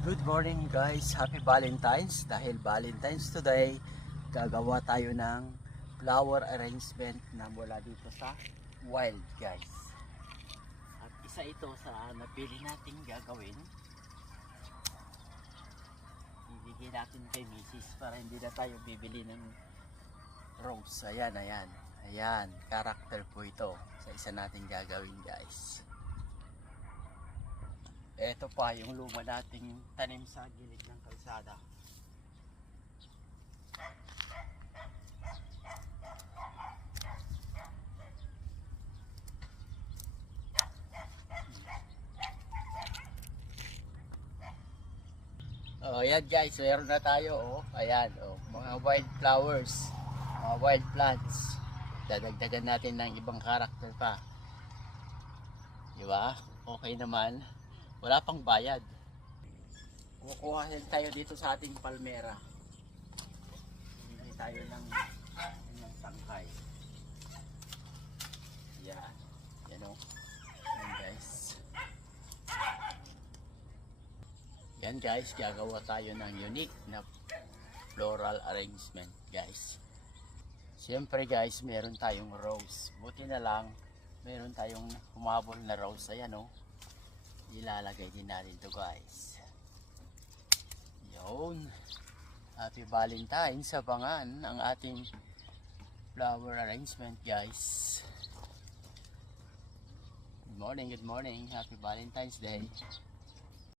Good morning guys, happy Valentine's. Dahil Valentine's today, gagawa tayo ng flower arrangement na mula dito sa wild guys. At isa ito sa napili natin gagawin. Ibigay natin kay Mrs. para hindi na tayo bibili ng rose. Ayan, character po ito sa isa natin gagawin guys. Ito pa yung luma nating tanim sa gilid ng kalsada. Oh, ayan guys, meron na tayo oh. Ayan oh, mga wild flowers, mga wild plants. Dadagdagan natin ng ibang karakter pa. Di ba? Okay naman. Wala pang bayad. Kukuha tayo dito sa ating palmera. Bili tayo ng tangkay. Yan. Yan o. Yan guys. Yan guys. Gagawa tayo ng unique na floral arrangement guys. Siyempre guys, meron tayong rose. Buti na lang, meron tayong humabol na rose. Ayan o. Ilalagay din natin to guys. Yun. Happy Valentine's, abangan ang ating flower arrangement guys. Good morning. Happy Valentine's Day.